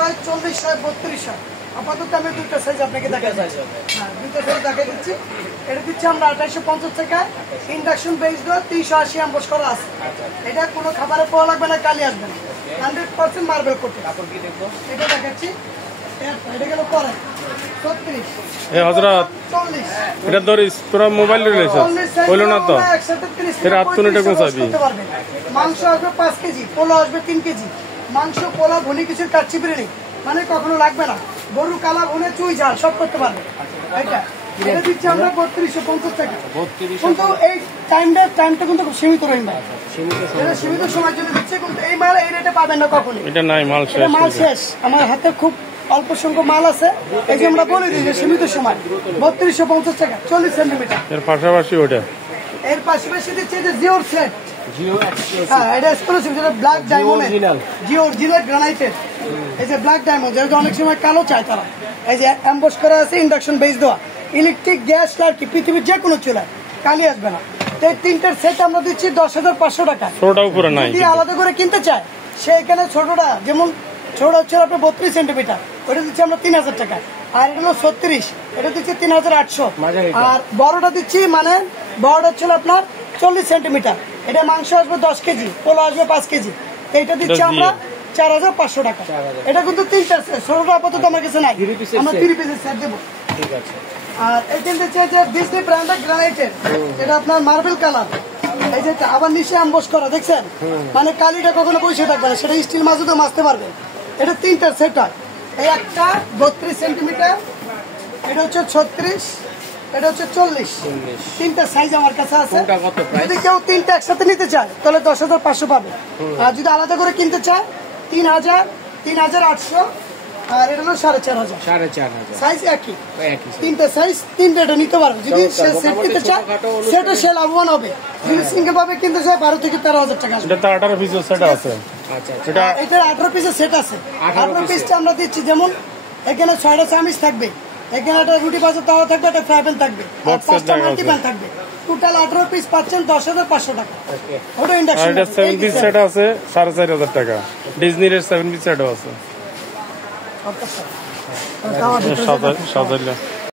হয়, 40 হয়, 32 হয়। আপাতত আমি দুটো সাইজ আপনাকে দেখাই দিচ্ছি। হ্যাঁ, দুটো সাইজ দেখাই দিচ্ছি। এটা দিচ্ছি আমরা 2850 টাকা। ইন্ডাকশন বেস দেওয়া 380 অ্যাম্পস করা আছে। এটা কোনো খাবারে পাওয়া লাগবে না, কালি আসবে না। 100% মার্বেল কোটেড। এটা দেখাচ্ছি। এটা গেল পরে 36 হযরত 40 এটা ধরিস তোরা মোবাইল রয়েছে হইল না তো এর আত্মন এটা কোন চাবি মাংস আসবে 5 কেজি, পোলা আসবে 3 কেজি। মাংস পোলা ভুনি কিছুর কাচ্চি বিরিয়ানি মানে কখনো লাগবে না। গরু কালা ভুনে চুই ঝাল সব করতে পারবে। এটা দিচ্ছি আমরা 3250 টাকা। কিন্তু এই টাইমটা কিন্তু খুব সীমিত রইন ভাই, সীমিত সময়ের জন্য দিচ্ছে। কিন্তু এই মাল এই রেটে পাবেন না কখনো। এটা নাই মাল শেষ, মাল শেষ। আমার হাতে খুব অল্প সংখ্যক মাল আছে, এই যে আমরা বলে দিই যে সীমিত সময় 3250 টাকা 40 সেন্টিমিটার। এর পাশাপাশি ওটা এর পাশাপাশি দিচ্ছে যে জিওর সেট। হ্যাঁ, এটা এক্সক্লুসিভ, যেটা ব্ল্যাক ডায়মন্ড, জিও অরিজিনাল গ্রানাইটের। এই যে ব্ল্যাক ডায়মন্ড, যেটা অনেক সময় কালো চায় তারা। এই যে এমবস করা আছে, ইন্ডাকশন বেস দেওয়া, ইলেকট্রিক গ্যাস আর কি পৃথিবীর যে কোনো চুলায় কালি আসবে না। এই তিনটার সেট আমরা দিচ্ছি 10,500 টাকা। ছোটটা উপরে নাই, যদি আলাদা করে কিনতে চায় সে এখানে ছোটটা, যেমন ছোট হচ্ছে আপনার 32 সেন্টিমিটার, ওটা দিচ্ছি আমরা 3000 টাকা। আর এটা হলো 36, এটা দিচ্ছি 3800। আর বড়টা দিচ্ছি মানে বড়টা হচ্ছে আপনার 40 সেন্টিমিটার, এটা মাংস আসবে 10 কেজি, পোলা আসবে 5 কেজি। এইটা দিচ্ছি আমরা 4500 টাকা। এটা কিন্তু তিনটা সেট, ছোটটা আপাতত আমার কাছে নাই, আমরা 3 পিসের সেট দেবো। ঠিক আছে। আর এইখান থেকে যে ডিজনি ব্র্যান্ডের গ্রানাইটের, এটা আপনার মার্বেল কালার। এই যে আবার নিচে অ্যাম্বস করা, দেখছেন? মানে কালিটা কখনো বসে থাকবে না, সেটা স্টিল মাছও মাছতে পারবে। এটা তিনটার সেট হয়। এই একটা 32 সেন্টিমিটার, এটা হচ্ছে 36, এটা হচ্ছে 40। তিনটা সাইজ আমার কাছে আছে। যদি কেউ তিনটা একসাথে নিতে চায় তাহলে 10,500 পাবে। আর যদি আলাদা করে কিনতে চায় 3,000, 3,800। আর এটা হলো 4,500। সাইজ একই, তিনটা সাইজ, তিনটা নিতে পারবে। যদি সে সেট নিতে চায় সেটা সে লাভবান হবে। যদি সিঙ্গেল ভাবে কিনতে চায় 12 থেকে 13,000 টাকা আসবে। এটা 18 পিসের সেট আছে। এটা 18 পিসের সেট আছে। 18 পিসটা আমরা দিচ্ছি, যেমন এখানে 6টা চামিচ থাকবে, এখানে একটা রুটি ভাজা তাওয়া থাকবে, একটা ফ্রাই প্যান থাকবে, 5টা মাল্টি প্যান থাকবে। টোটাল 18 পিস পাচ্ছেন 10,500 টাকা। ওটা ইন্ডাকশন। আর এটা 7 পিস সেট আছে 4,500 টাকা। ডিজনির 7 পিস সেটও আছে। আচ্ছা, সাজাইলে